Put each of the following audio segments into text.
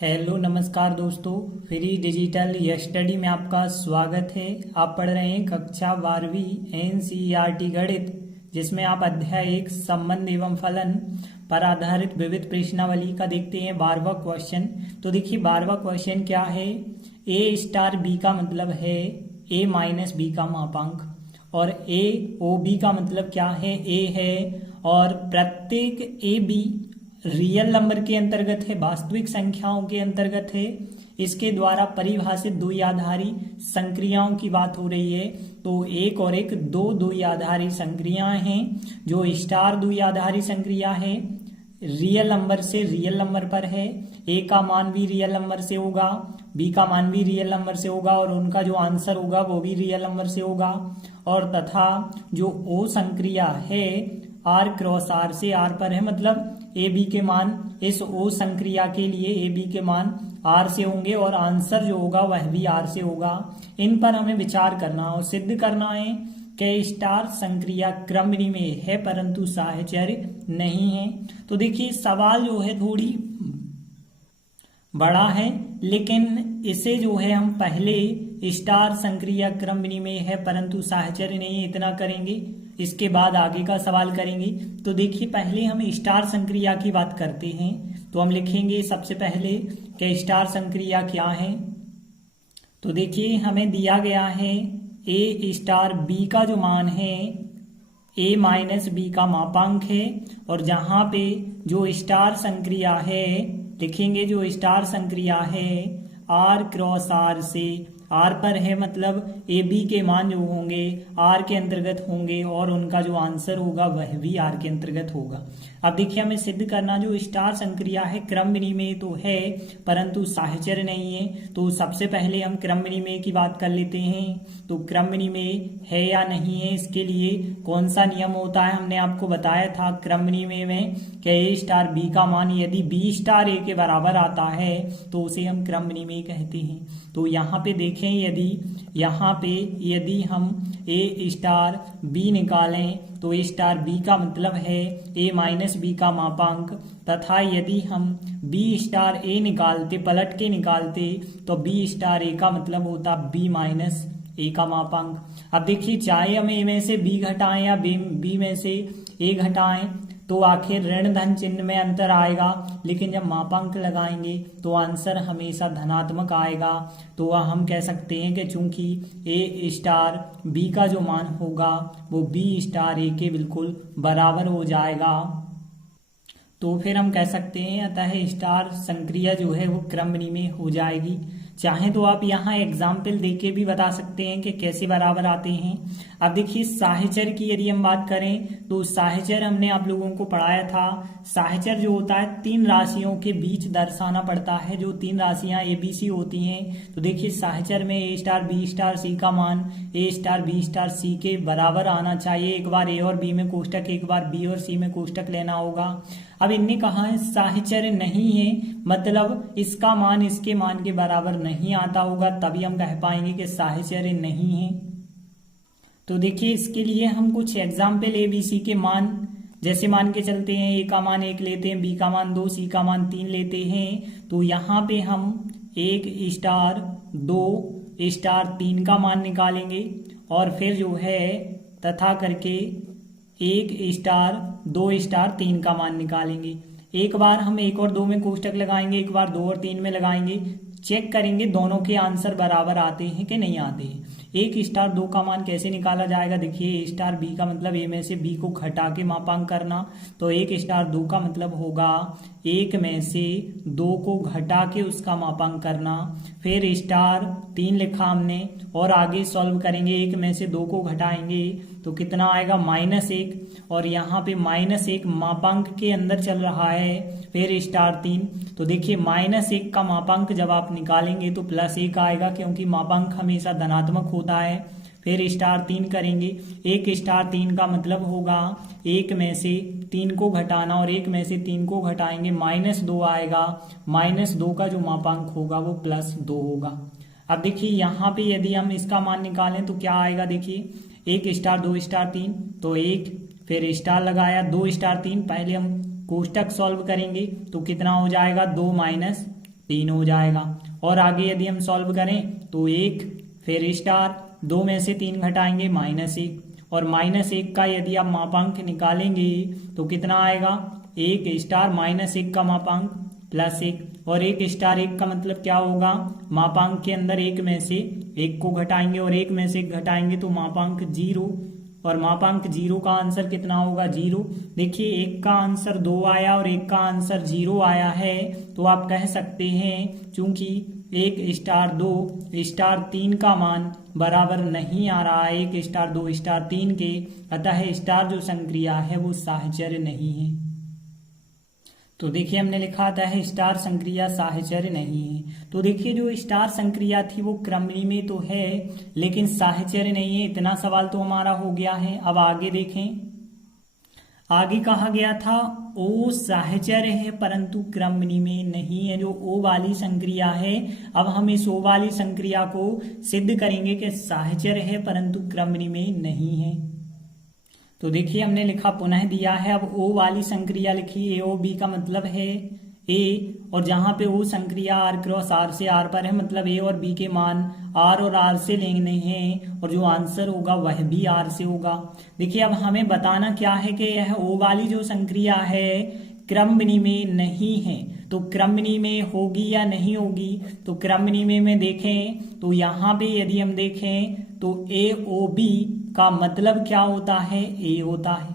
Hello नमस्कार दोस्तों, free digital study में आपका स्वागत है। आप पढ़ रहे हैं कक्षा 12वीं एनसीईआरटी गणित, जिसमें आप अध्याय 1 संबंध एवं फलन पर आधारित विविध प्रश्नावली का देखते हैं 12वां क्वेश्चन। तो देखिए 12वां क्वेश्चन क्या है। ए स्टार बी का मतलब है ए माइनस बी का मापांक, और ए ओ बी का मतलब क्या है, ए है, और प्रत्येक ए बी रियल नंबर के अंतर्गत है, वास्तविक संख्याओं के अंतर्गत है। इसके द्वारा परिभाषित द्विआधारी संक्रियाओं की बात हो रही है। तो एक और एक दो द्विआधारी संक्रियाएं हैं। जो स्टार द्विआधारी संक्रिया है रियल नंबर से रियल नंबर पर है, ए का मान भी रियल नंबर से होगा, बी का मान भी रियल नंबर से होगा, और उनका जो आंसर होगा वो भी रियल नंबर से होगा। और तथा जो ओ संक्रिया है आर क्रॉस आर से आर पर है, मतलब ए बी के मान इस ओ संक्रिया के लिए ए बी के मान आर से होंगे और आंसर जो होगा वह भी आर से होगा। इन पर हमें विचार करना और सिद्ध करना है कि स्टार संक्रिया क्रमणी में है परंतु साहचर्य नहीं है। तो देखिए सवाल जो है थोड़ी बड़ा है, लेकिन इसे जो है हम पहले स्टार संक्रिया क्रमणी में है परंतु साहचर्य नहीं है इतना करेंगे, इसके बाद आगे का सवाल करेंगे। तो देखिए पहले हम स्टार संक्रिया की बात करते हैं। तो हम लिखेंगे सबसे पहले कि स्टार संक्रिया क्या है। तो देखिए हमें दिया गया है ए स्टार बी का जो मान है ए माइनस बी का मापांक है, और जहां पे जो स्टार संक्रिया है लिखेंगे, जो स्टार संक्रिया है आर क्रॉस आर से आर पर है, मतलब ए बी के मान जो होंगे आर के अंतर्गत होंगे और उनका जो आंसर होगा वह भी आर के अंतर्गत होगा। अब देखिए हमें सिद्ध करना, जो स्टार संक्रिया है क्रमणी में तो है परंतु साहचर्य नहीं है। तो सबसे पहले हम क्रमणी में की बात कर लेते हैं। तो क्रमणी में है या नहीं है, इसके लिए कौन सा नियम होता है हमने आपको बताया था क्रमणी में कि ए स्टार बी का मान यदि बी स्टार ए के बराबर आता है तो उसे हम क्रमणी में कहते हैं। तो यहाँ पे देखें, यदि हम ए स्टार बी निकालें तो ए स्टार बी का मतलब है ए माइनस बी का मापांक, तथा यदि हम बी स्टार ए निकालते पलट के निकालते तो बी स्टार ए का मतलब होता बी माइनस ए का मापांक। अब देखिए चाहे हम ए में से बी घटाएं या बी में से ए घटाएं तो आखिर ऋण धन चिन्ह में अंतर आएगा, लेकिन जब मापांक लगाएंगे तो आंसर हमेशा धनात्मक आएगा। तो हम कह सकते हैं कि चूंकि ए स्टार बी का जो मान होगा वो बी स्टार ए के बिल्कुल बराबर हो जाएगा। तो फिर हम कह सकते हैं अतः स्टार संक्रिया जो है वो क्रमणी में हो जाएगी। चाहे तो आप यहाँ एग्जाम्पल देके भी बता सकते हैं कि कैसे बराबर आते हैं। अब देखिए साहचर्य की यदि हम बात करें तो साहचर्य हमने आप लोगों को पढ़ाया था। साहचर्य जो होता है तीन राशियों के बीच दर्शाना पड़ता है, जो तीन राशियां ए बी सी होती हैं। तो देखिए साहचर्य में ए स्टार बी स्टार सी का मान ए स्टार बी स्टार सी के बराबर आना चाहिए। एक बार ए और बी में कोष्टक, एक बार बी और सी में कोष्टक लेना होगा। अब इनने कहा है साहचर्य नहीं है, मतलब इसका मान इसके मान के बराबर नहीं आता होगा, तभी हम कह पाएंगे कि साहचर्य नहीं है। तो देखिए इसके लिए हम कुछ एग्जाम्पल ए बी सी के मान जैसे मान के चलते हैं। ए का मान 1 लेते हैं, बी का मान 2, सी का मान 3 लेते हैं। तो यहाँ पे हम 1 स्टार 2 स्टार 3 का मान निकालेंगे, और फिर जो है तथा करके 1 स्टार 2 स्टार 3 का मान निकालेंगे। एक बार हम 1 और 2 में कोष्टक लगाएंगे, एक बार 2 और 3 में लगाएंगे, चेक करेंगे दोनों के आंसर बराबर आते हैं कि नहीं आते हैं। 1 स्टार 2 का मान कैसे निकाला जाएगा, देखिए ए स्टार बी का मतलब ए में से बी को घटा के मापांक करना। तो 1 स्टार 2 का मतलब होगा 1 में से 2 को घटा के उसका मापांक करना। फिर स्टार 3 लिखा हमने और आगे सॉल्व करेंगे, 1 में से 2 को घटाएंगे तो कितना आएगा -1, और यहाँ पे -1 मापांक के अंदर चल रहा है। फिर स्टार 3, तो देखिए -1 का मापांक जब आप निकालेंगे तो +1 आएगा, क्योंकि मापांक हमेशा धनात्मक होता है। फिर स्टार 3 करेंगे, 1 स्टार 3 का मतलब होगा 1 में से 3 को घटाना, और 1 में से 3 को घटाएंगे -2 आएगा। -2 का जो मापांक होगा वो +2 होगा। अब देखिए यहाँ पे यदि हम इसका मान निकालें तो क्या आएगा, देखिए 1 स्टार 2 स्टार 3, तो 1 फिर स्टार लगाया 2 स्टार 3, पहले हम कोष्टक सॉल्व करेंगे तो कितना हो जाएगा 2 - 3 हो जाएगा। और आगे यदि हम सॉल्व करें तो 1 फिर स्टार 2 में से 3 घटाएंगे -1 और -1 का यदि आप मापांक निकालेंगे तो कितना आएगा 1 स्टार -1 का मापांक +1 और 1 स्टार 1 का मतलब क्या होगा मापांक के अंदर 1 में से 1 को घटाएंगे और 1 में से 1 घटाएंगे तो मापांक 0 और मापांक 0 का आंसर कितना होगा 0। देखिए 1 का आंसर 2 आया और 1 का आंसर 0 आया है तो आप कह सकते हैं चूंकि 1 स्टार 2 स्टार 3 का मान बराबर नहीं आ रहा है 1 स्टार 2 स्टार 3 के, अतः स्टार जो संक्रिया है वो साहचर्य नहीं है। तो देखिए हमने लिखा था है स्टार संक्रिया साहचर्य नहीं है। तो देखिए जो स्टार संक्रिया थी वो क्रमणी में तो है लेकिन साहचर्य नहीं है। इतना सवाल तो हमारा हो गया है। अब आगे देखें, आगे कहा गया था ओ साहचर्य है परंतु क्रमणी में नहीं है। जो ओ वाली संक्रिया है, अब हम इस ओ वाली संक्रिया को सिद्ध करेंगे कि साहचर्य है परंतु क्रमणी में नहीं है। तो देखिए हमने लिखा पुनः दिया है। अब ओ वाली संक्रिया लिखी ए ओ बी का मतलब है ए, और जहां पे ओ संक्रिया आर क्रॉस आर से आर पर है मतलब ए और बी के मान आर और आर से लेने हैं और जो आंसर होगा वह भी आर से होगा। देखिए अब हमें बताना क्या है कि यह ओ वाली जो संक्रिया है क्रमणी में नहीं है। तो क्रमणी में होगी या नहीं होगी, तो क्रमणी में देखें तो यहाँ पे यदि हम देखें तो ए ओ बी का मतलब क्या होता है ए होता है।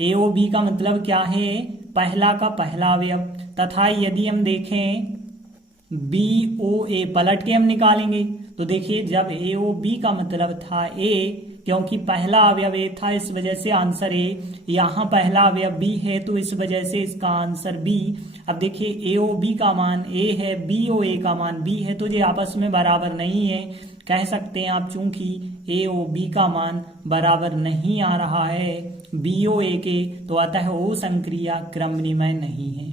ए ओ बी का मतलब क्या है पहला का पहला अवयव, तथा यदि हम देखें बी ओ ए पलट के हम निकालेंगे तो देखिए जब ए ओ बी का मतलब था ए, क्योंकि पहला अवयव ए था इस वजह से आंसर ए, यहाँ पहला अवयव बी है तो इस वजह से इसका आंसर बी। अब देखिए ए ओ बी का मान ए है, बी ओ ए का मान बी है, तो ये आपस में बराबर नहीं है। कह सकते हैं आप चूंकि ए ओ बी का मान बराबर नहीं आ रहा है बी ओ ए के, तो अतः ओ संक्रिया क्रमनिमय नहीं है।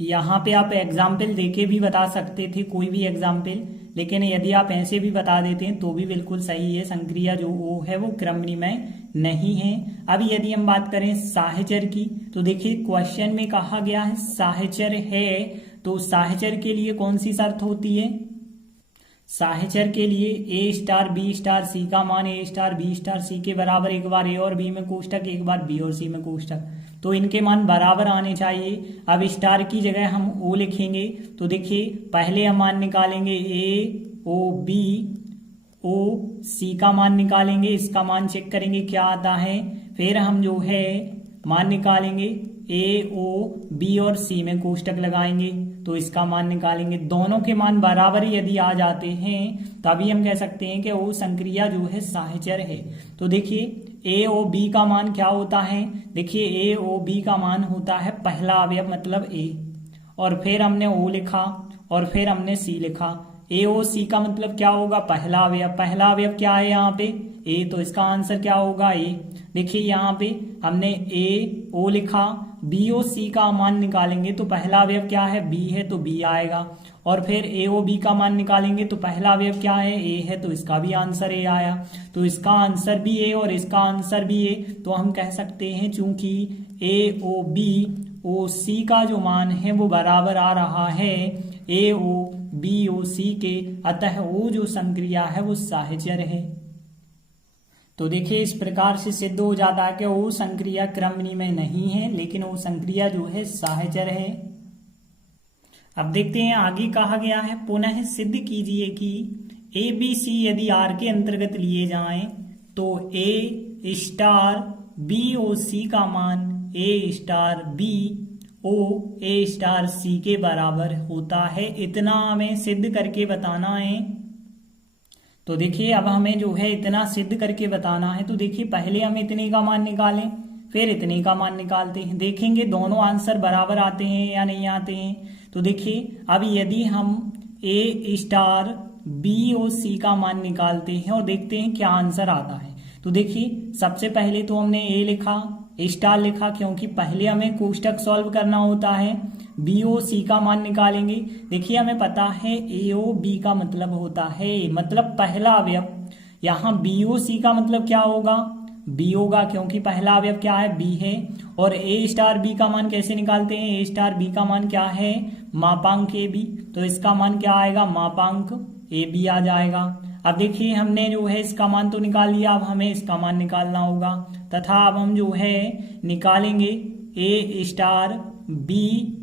यहाँ पे आप एग्जाम्पल देके भी बता सकते थे कोई भी एग्जाम्पल, लेकिन यदि आप ऐसे भी बता देते हैं तो भी बिल्कुल सही है। संक्रिया जो ओ है वो क्रमनिमय नहीं है। अब यदि हम बात करें साहचर्य की, तो देखिए क्वेश्चन में कहा गया है साहचर्य है, तो साहचर्य के लिए कौन सी शर्त होती है? साहचर्य के लिए ए स्टार बी स्टार सी का मान ए स्टार बी स्टार सी के बराबर, एक बार ए और बी में कोष्टक एक बार बी और सी में कोष्टक, तो इनके मान बराबर आने चाहिए। अब स्टार की जगह हम ओ लिखेंगे तो देखिए पहले हम मान निकालेंगे ए ओ बी, ओ सी का मान निकालेंगे, इसका मान चेक करेंगे क्या आता है, फिर हम जो है मान निकालेंगे ए ओ बी और सी में कोष्टक लगाएंगे तो इसका मान निकालेंगे। दोनों के मान बराबर यदि आ जाते हैं तभी हम कह सकते हैं कि वो संक्रिया जो है साहचर्य है। तो देखिए ए ओ बी का मान क्या होता है, देखिए ए ओ बी का मान होता है पहला अवयव मतलब ए, और फिर हमने ओ लिखा और फिर हमने सी लिखा। ए ओ सी का मतलब क्या होगा पहला अवयव, पहला अवयव क्या है यहाँ पे ए, तो इसका आंसर क्या होगा ए। देखिए यहाँ पे हमने ए ओ लिखा, बी ओ सी का मान निकालेंगे तो पहला अवयव क्या है बी है तो बी आएगा, और फिर ए ओ बी का मान निकालेंगे तो पहला अवयव क्या है ए है तो इसका भी आंसर ए आया, तो इसका आंसर भी ए और इसका आंसर भी ए। तो हम कह सकते हैं चूंकि ए ओ बी ओ सी का जो मान है वो बराबर आ रहा है ए ओ बी ओ सी के, अतः वो जो संक्रिया है वो साहचर्य है। तो देखिए इस प्रकार से सिद्ध हो जाता है कि वो संक्रिया क्रमनिमय नहीं है लेकिन वो संक्रिया जो है साहचर्य है। अब देखते हैं आगे कहा गया है पुनः सिद्ध कीजिए कि ए बी सी यदि आर के अंतर्गत लिए जाएं तो ए स्टार बी ओ सी का मान ए स्टार बी ओ ए स्टार सी के बराबर होता है। इतना हमें सिद्ध करके बताना है। तो देखिए अब हमें जो है इतना सिद्ध करके बताना है, तो देखिए पहले हम इतने का मान निकालें फिर इतने का मान निकालते हैं, देखेंगे दोनों आंसर बराबर आते हैं या नहीं आते हैं। तो देखिए अब यदि हम ए स्टार बी ओ सी का मान निकालते हैं और देखते हैं क्या आंसर आता है, तो देखिए सबसे पहले तो हमने ए लिखा स्टार लिखा क्योंकि पहले हमें कोष्टक सॉल्व करना होता है, बी ओ सी का मान निकालेंगे। देखिए हमें पता है ए ओ बी का मतलब होता है मतलब पहला अवयव, यहाँ बी ओ सी का मतलब क्या होगा बी होगा क्योंकि पहला अवयव क्या है बी है, और ए स्टार बी का मान कैसे निकालते हैं, ए स्टार बी का मान क्या है, मापांक ए बी, तो इसका मान क्या आएगा, मापांक ए बी आ जाएगा। अब देखिए हमने जो है इसका मान तो निकाल लिया, अब हमें इसका मान निकालना होगा, तथा अब हम जो है निकालेंगे ए स्टार बी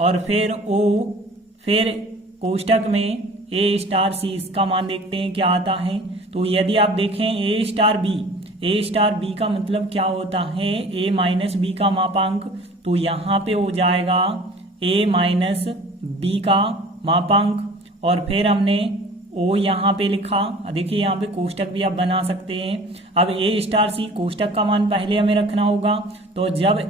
और फिर ओ, फिर कोष्टक में ए स्टार सी, इसका मान देखते हैं क्या आता है। तो यदि आप देखें ए स्टार बी का मतलब क्या होता है, ए माइनस बी का मापांक, तो यहाँ पे हो जाएगा ए माइनस बी का मापांक और फिर हमने ओ यहाँ पे लिखा। देखिए यहाँ पे कोष्टक भी आप बना सकते हैं। अब ए स्टार सी, कोष्टक का मान पहले हमें रखना होगा, तो जब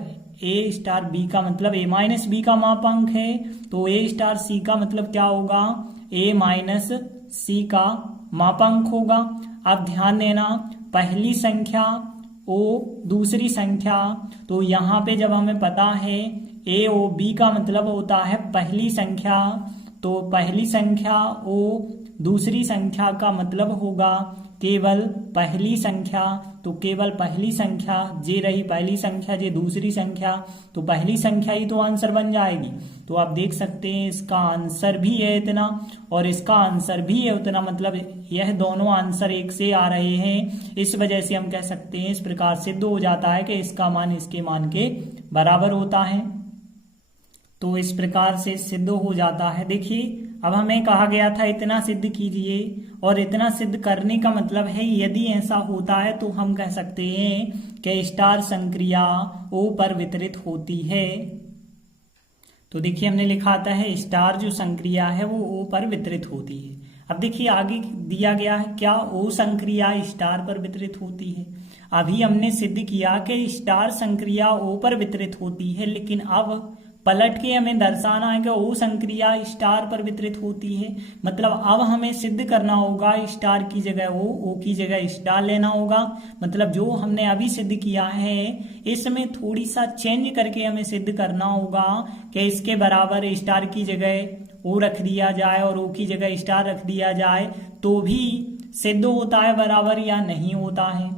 ए स्टार बी का मतलब ए माइनस बी का मापांक है, तो ए स्टार सी का मतलब क्या होगा, ए माइनस सी का मापांक होगा। अब ध्यान देना, पहली संख्या ओ दूसरी संख्या, तो यहाँ पे जब हमें पता है ए ओ बी का मतलब होता है पहली संख्या, तो पहली संख्या ओ दूसरी संख्या का मतलब होगा केवल पहली संख्या, तो केवल पहली संख्या, जे रही पहली संख्या, जे दूसरी संख्या, तो पहली संख्या ही तो आंसर बन जाएगी। तो आप देख सकते हैं इसका आंसर भी है इतना और इसका आंसर भी है उतना, मतलब यह दोनों आंसर एक से आ रहे हैं। इस वजह से हम कह सकते हैं, इस प्रकार सिद्ध हो जाता है कि इसका मान इसके मान के बराबर होता है। तो इस प्रकार से सिद्ध हो जाता है। देखिए अब हमें कहा गया था इतना सिद्ध कीजिए, और इतना सिद्ध करने का मतलब है यदि ऐसा होता है तो हम कह सकते हैं कि स्टार संक्रिया ओ पर वितरित होती है। तो देखिए हमने लिखा आता है स्टार जो संक्रिया है वो ओ पर वितरित होती है। अब देखिए आगे दिया गया है क्या ओ संक्रिया स्टार पर वितरित होती है। अभी हमने सिद्ध किया कि स्टार संक्रिया ओ पर वितरित होती है, लेकिन अब पलट के हमें दर्शाना है कि ओ संक्रिया स्टार पर वितरित होती है। मतलब अब हमें सिद्ध करना होगा स्टार की जगह ओ की जगह स्टार लेना होगा। मतलब जो हमने अभी सिद्ध किया है इसमें थोड़ी सा चेंज करके हमें सिद्ध करना होगा कि इसके बराबर स्टार की जगह ओ रख दिया जाए और ओ की जगह स्टार रख दिया जाए, तो भी सिद्ध होता है बराबर या नहीं होता है।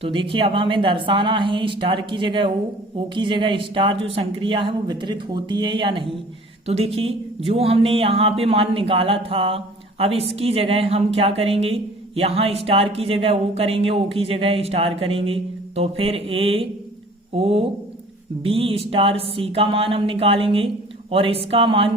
तो देखिए अब हमें दर्शाना है स्टार की जगह ओ की जगह स्टार जो संक्रिया है वो वितरित होती है या नहीं। तो देखिए जो हमने यहाँ पे मान निकाला था, अब इसकी जगह हम क्या करेंगे, यहाँ स्टार की जगह ओ करेंगे, ओ की जगह स्टार करेंगे, तो फिर ए ओ बी स्टार सी का मान हम निकालेंगे और इसका मान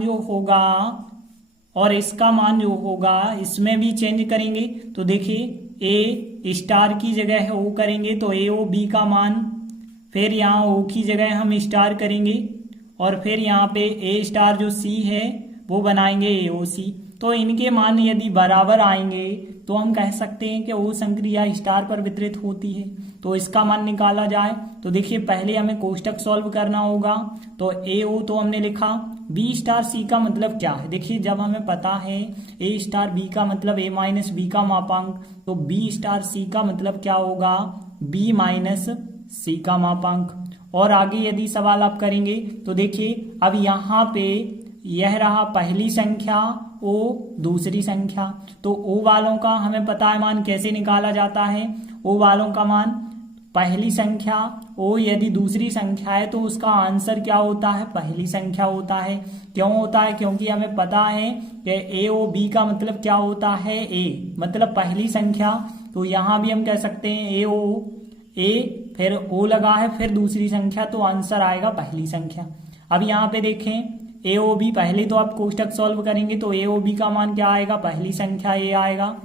जो होगा इसमें भी चेंज करेंगे। तो देखिए ए स्टार की जगह है ओ करेंगे तो ए ओ बी का मान, फिर यहाँ ओ की जगह हम स्टार करेंगे और फिर यहाँ पे ए स्टार जो सी है वो बनाएंगे ए ओ सी। तो इनके मान यदि बराबर आएंगे तो हम कह सकते हैं कि ओ संक्रिया स्टार पर वितरित होती है। तो इसका मान निकाला जाए तो देखिए पहले हमें कोष्टक सॉल्व करना होगा। तो ए ओ तो हमने लिखा, बी स्टार सी का मतलब क्या है, देखिए जब हमें पता है ए स्टार बी का मतलब ए माइनस बी का मापांक, तो बी स्टार सी का मतलब क्या होगा, बी माइनस सी का मापांक। और आगे यदि सवाल आप करेंगे तो देखिए अब यहाँ पे यह रहा पहली संख्या ओ दूसरी संख्या, तो ओ वालों का हमें पता है मान कैसे निकाला जाता है। ओ वालों का मान पहली संख्या ओ यदि दूसरी संख्या है तो उसका आंसर क्या होता है, पहली संख्या होता है। क्यों होता है, क्योंकि हमें पता है कि ए ओ बी का मतलब क्या होता है, ए मतलब पहली संख्या। तो यहाँ भी हम कह सकते हैं ए ओ, ए फिर ओ लगा है फिर दूसरी संख्या, तो आंसर आएगा पहली संख्या। अब यहाँ पे देखें ए ओ बी, पहले तो आप कोष्टक सॉल्व करेंगे तो ए ओ बी का मान क्या आएगा, पहली संख्या ए आएगा,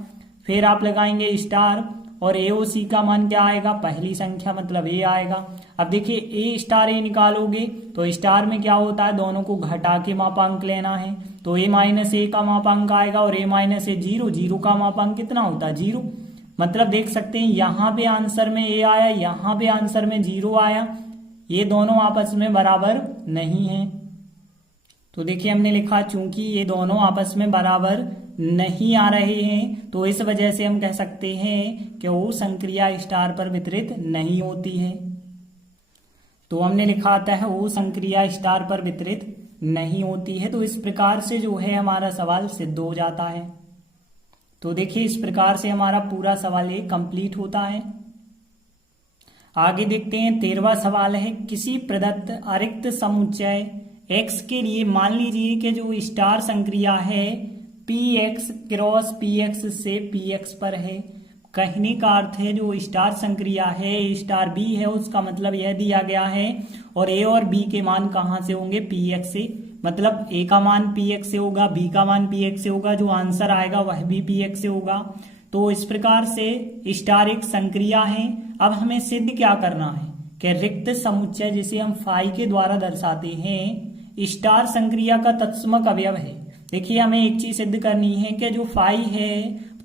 फिर आप लगाएंगे स्टार और ए ओ सी का मान क्या आएगा, पहली संख्या मतलब ए आएगा। अब देखिए ए स्टार ए निकालोगे तो स्टार में क्या होता है, दोनों को घटा के मापांक लेना है, तो ए माइनस ए का मापांक आएगा और ए माइनस ए जीरो, जीरो का मापांक कितना होता है, जीरो। मतलब देख सकते हैं यहाँ पे आंसर में ए आया, यहाँ पे आंसर में जीरो आया, ये दोनों आपस में बराबर नहीं है। तो देखिए हमने लिखा चूंकि ये दोनों आपस में बराबर नहीं आ रहे हैं तो इस वजह से हम कह सकते हैं कि वो संक्रिया स्टार पर वितरित नहीं होती है। तो हमने लिखा आता है वो संक्रिया स्टार पर वितरित नहीं होती है। तो इस प्रकार से जो है हमारा सवाल सिद्ध हो जाता है। तो देखिए इस प्रकार से हमारा पूरा सवाल ये कंप्लीट होता है। आगे देखते हैं 13वां सवाल है, किसी प्रदत्त अरिक्त समुच्चय x के लिए मान लीजिए कि जो स्टार संक्रिया है px क्रॉस px से px पर है। कहने का अर्थ है जो स्टार संक्रिया है स्टार बी है उसका मतलब यह दिया गया है और ए और बी के मान कहाँ से होंगे, px से, मतलब ए का मान px से होगा, बी का मान px से होगा, जो आंसर आएगा वह भी px से होगा। तो इस प्रकार से स्टार एक संक्रिया है। अब हमें सिद्ध क्या करना है कि रिक्त समुच्चय जिसे हम फाई के द्वारा दर्शाते हैं स्टार संक्रिया का तत्समक अवयव है। देखिए हमें एक चीज सिद्ध करनी है कि जो फाई है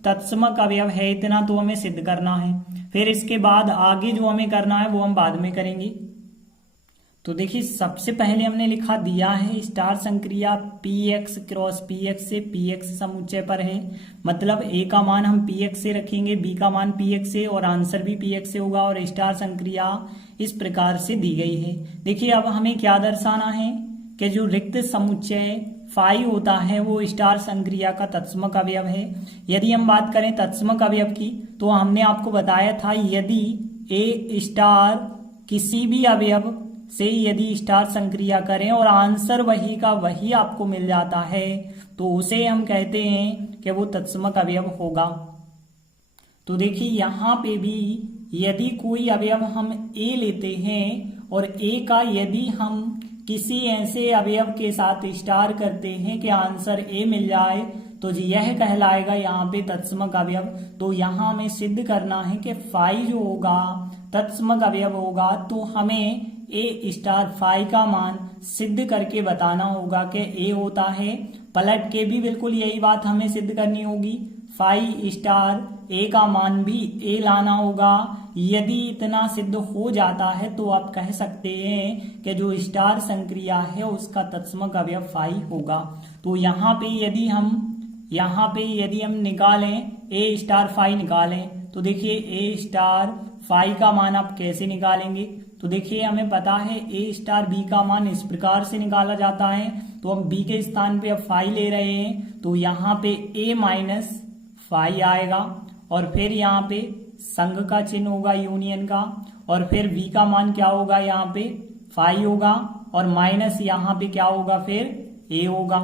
तत्समक अवयव है, इतना तो हमें सिद्ध करना है। फिर इसके बाद आगे जो हमें करना है वो हम बाद में करेंगे। तो देखिए सबसे पहले हमने लिखा दिया है स्टार संक्रिया px क्रॉस px से px समुच्चय पर है, मतलब a का मान हम px से रखेंगे, b का मान px से और आंसर भी px से होगा और स्टार संक्रिया इस प्रकार से दी गई है। देखिए अब हमें क्या दर्शाना है कि जो रिक्त समुच्चय फाई होता है वो स्टार संक्रिया का तत्समक अवयव है। यदि हम बात करें तत्समक अवयव की तो हमने आपको बताया था यदि ए स्टार किसी भी अवयव से यदि स्टार संक्रिया करें और आंसर वही का वही आपको मिल जाता है तो उसे हम कहते हैं कि वो तत्समक अवयव होगा। तो देखिए यहाँ पे भी यदि कोई अवयव हम ए लेते हैं और ए का यदि हम किसी ऐसे अवयव के साथ स्टार करते हैं कि आंसर ए मिल जाए तो यह कहलाएगा यहाँ पे तत्समक अवयव। तो यहाँ हमें सिद्ध करना है कि फाई जो होगा तत्समक अवयव होगा, तो हमें ए स्टार फाई का मान सिद्ध करके बताना होगा कि ए होता है। पलट के भी बिल्कुल यही बात हमें सिद्ध करनी होगी, फाई स्टार ए का मान भी ए लाना होगा। यदि इतना सिद्ध हो जाता है तो आप कह सकते हैं कि जो स्टार संक्रिया है उसका तत्समक अवयव फाई होगा। तो यहाँ पे यदि हम निकालें ए स्टार फाई निकालें तो देखिए ए स्टार फाई का मान आप कैसे निकालेंगे, तो देखिए हमें पता है ए स्टार बी का मान इस प्रकार से निकाला जाता है। तो हम बी के स्थान पे अब फाई ले रहे हैं तो यहाँ पे ए माइनस फाई आएगा और फिर यहाँ पे संघ का चिन्ह होगा यूनियन का और फिर v का मान क्या होगा, यहाँ पे फाई होगा और माइनस यहाँ पे क्या होगा, फिर a होगा।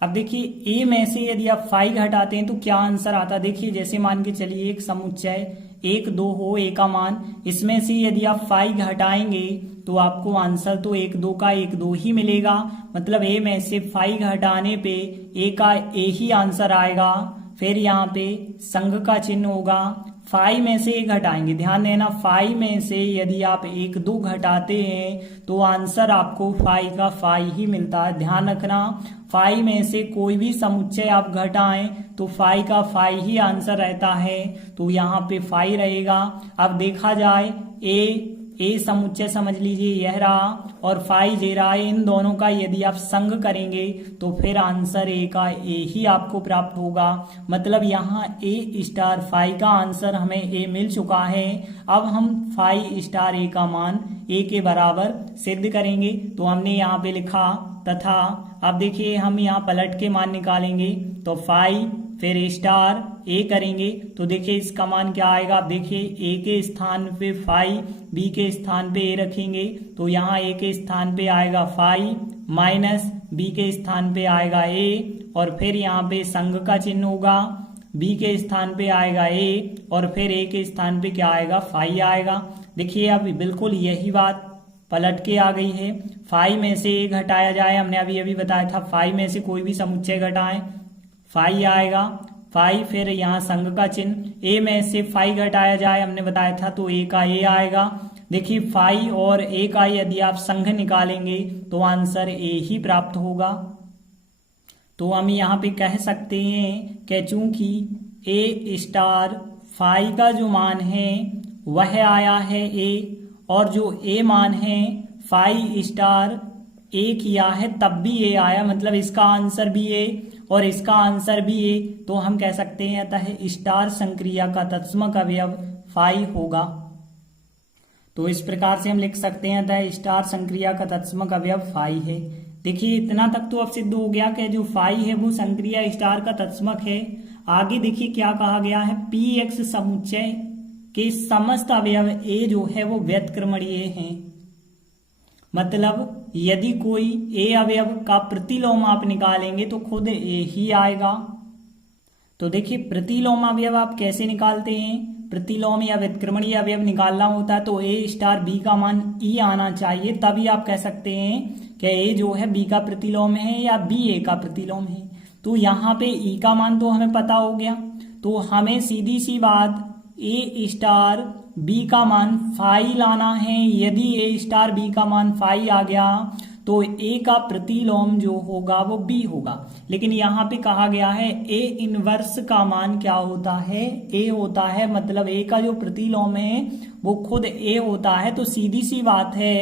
अब देखिए a में से यदि आप फाई घटाते हैं तो क्या आंसर आता है। देखिए जैसे मान के चलिए एक समुच्चय 1 2 हो a का मान, इसमें से यदि आप फाई घटाएंगे तो आपको आंसर तो 1 2 का 1 2 ही मिलेगा, मतलब a में से फाई घटाने पे a का a ही आंसर आएगा। फिर यहाँ पे संघ का चिन्ह होगा, फाई में से 1 घटाएंगे, ध्यान देना फाई में से यदि आप 1 2 घटाते हैं तो आंसर आपको फाई का फाई ही मिलता है। ध्यान रखना फाई में से कोई भी समुच्चय आप घटाएं तो फाई का फाई ही आंसर रहता है, तो यहाँ पे फाई रहेगा। अब देखा जाए ए समुच्चय समझ लीजिए यह रहा और फाई जे रहा है, इन दोनों का यदि आप संग करेंगे तो फिर आंसर ए का ए ही आपको प्राप्त होगा, मतलब यहाँ ए स्टार फाई का आंसर हमें ए मिल चुका है। अब हम फाई स्टार ए का मान ए के बराबर सिद्ध करेंगे, तो हमने यहाँ पे लिखा तथा अब देखिए हम यहाँ पलट के मान निकालेंगे तो फाई फिर स्टार ए करेंगे तो देखिए इसका मान क्या आएगा। आप देखिए ए के स्थान पे फाई, बी के स्थान पे ए रखेंगे तो यहाँ ए के स्थान पे आएगा फाई माइनस बी के स्थान पे आएगा ए और फिर यहाँ पे संघ का चिन्ह होगा, बी के स्थान पे आएगा ए और फिर ए के स्थान पे क्या आएगा, फाई आएगा। देखिए अब बिल्कुल यही बात पलट के आ गई है। फाई में से ए घटाया जाए, हमने अभी बताया था फाई में से कोई भी समुच्चय घटाएं फाई आएगा, फाई फिर यहाँ संघ का चिन्ह, ए में से फाई घटाया जाए हमने बताया था तो ए का ए आएगा। देखिए फाई और ए का यदि आप संघ निकालेंगे तो आंसर ए ही प्राप्त होगा। तो हम यहाँ पे कह सकते हैं कि चूंकि ए स्टार फाई का जो मान है वह आया है ए और जो ए मान है फाई स्टार ए किया है तब भी ए आया, मतलब इसका आंसर भी ए और इसका आंसर भी ए, तो हम कह सकते हैं अतः स्टार संक्रिया का तत्समक अवयव फाई होगा। तो इस प्रकार से हम लिख सकते हैं अतः स्टार संक्रिया का तत्समक अवयव फाई है। देखिए इतना तक तो अब सिद्ध हो गया कि जो फाई है वो संक्रिया स्टार का तत्समक है। आगे देखिए क्या कहा गया है, पी एक्स समुच्चय कि समस्त अवयव ए जो है वो व्युत्क्रमणीय हैं। मतलब यदि कोई ए अवयव का प्रतिलोम आप निकालेंगे तो खुद ए ही आएगा। तो देखिए प्रतिलोम अवयव आप कैसे निकालते हैं, प्रतिलोम या व्युत्क्रमणीय अवयव निकालना होता है तो ए स्टार बी का मान ई आना चाहिए, तभी आप कह सकते हैं कि ए जो है बी का प्रतिलोम है या बी ए का प्रतिलोम है। तो यहाँ पे ई का मान तो हमें पता हो गया, तो हमें सीधी सी बात ए स्टार बी का मान फाई लाना है। यदि ए स्टार बी का मान फाई आ गया तो ए का प्रतिलोम जो होगा वो बी होगा। लेकिन यहाँ पे कहा गया है ए इनवर्स का मान क्या होता है, ए होता है, मतलब ए का जो प्रतिलोम है वो खुद ए होता है। तो सीधी सी बात है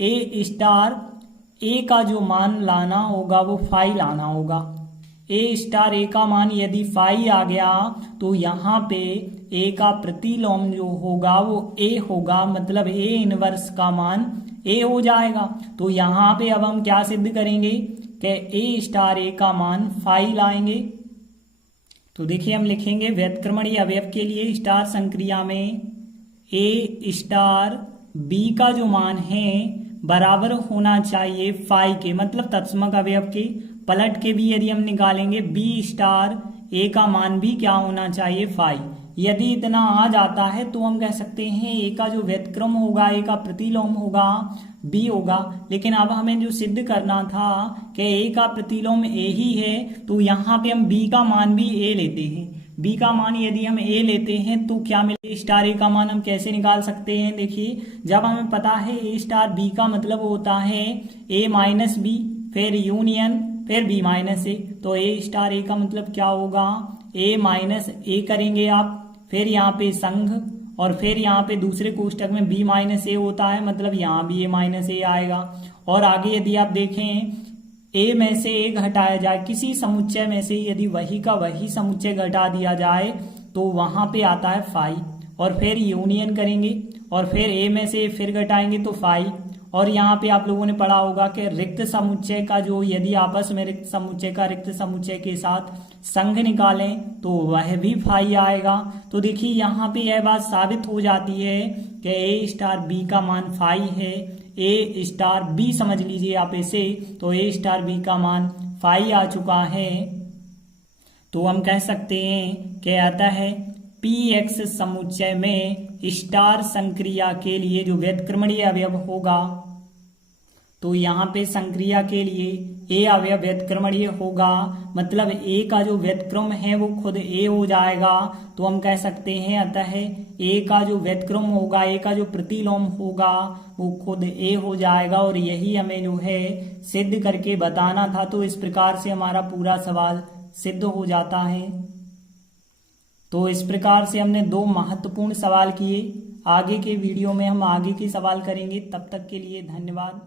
ए स्टार ए का जो मान लाना होगा वो फाई लाना होगा। ए स्टार ए का मान यदि फाई आ गया तो यहाँ पे ए का प्रतिलोम जो होगा वो ए होगा, मतलब ए इनवर्स का मान ए हो जाएगा। तो यहाँ पे अब हम क्या सिद्ध करेंगे कि ए स्टार ए का मान फाई लाएंगे। तो देखिए हम लिखेंगे व्युत्क्रमणीय अवयव के लिए स्टार संक्रिया में ए स्टार बी का जो मान है बराबर होना चाहिए फाई के, मतलब तत्समक अवयव के। पलट के भी यदि हम निकालेंगे बी स्टार ए का मान भी क्या होना चाहिए फाई। यदि इतना आ जाता है तो हम कह सकते हैं ए का जो व्युत्क्रम होगा, ए का प्रतिलोम होगा बी होगा। लेकिन अब हमें जो सिद्ध करना था कि ए का प्रतिलोम ए ही है, तो यहाँ पे हम बी का मान भी ए लेते हैं। बी का मान यदि हम ए लेते हैं तो क्या मिले, स्टार ए का मान हम कैसे निकाल सकते हैं। देखिए जब हमें पता है ए स्टार बी का मतलब होता है ए माइनस बी, फिर यूनियन, फिर बी माइनस ए। तो ए स्टार ए का मतलब क्या होगा, ए माइनस ए करेंगे आप, फिर यहाँ पे संघ, और फिर यहाँ पे दूसरे कोष्टक में बी माइनस ए होता है, मतलब यहाँ भी ए माइनस ए आएगा। और आगे यदि आप देखें ए में से ए घटाया जाए, किसी समुच्चय में से यदि वही का वही समुच्चय घटा दिया जाए तो वहां पे आता है फाई, और फिर यूनियन करेंगे और फिर ए में से फिर घटाएंगे तो फाई। और यहाँ पे आप लोगों ने पढ़ा होगा कि रिक्त समुच्चय का जो यदि आपस में रिक्त समुच्चय का रिक्त समुच्चय के साथ संघ निकालें तो वह भी फाई आएगा। तो देखिए यहाँ पे यह बात साबित हो जाती है कि ए स्टार बी का मान फाई है। ए स्टार बी समझ लीजिए आप इसे, तो ए स्टार बी का मान फाई आ चुका है। तो हम कह सकते हैं कि आता है पी एक्स समुच्चय में स्टार संक्रिया के लिए जो व्युत्क्रमणीय अवयव होगा, तो यहाँ पे संक्रिया के लिए ए अवयव व्युत्क्रमणीय होगा, मतलब ए का जो व्युत्क्रम है वो खुद ए हो जाएगा। तो हम कह सकते हैं अतः ए का जो व्युत्क्रम होगा, ए का जो प्रतिलोम होगा वो खुद ए हो जाएगा। और यही हमें जो है सिद्ध करके बताना था। तो इस प्रकार से हमारा पूरा सवाल सिद्ध हो जाता है। तो इस प्रकार से हमने दो महत्वपूर्ण सवाल किए। आगे के वीडियो में हम आगे के सवाल करेंगे। तब तक के लिए धन्यवाद।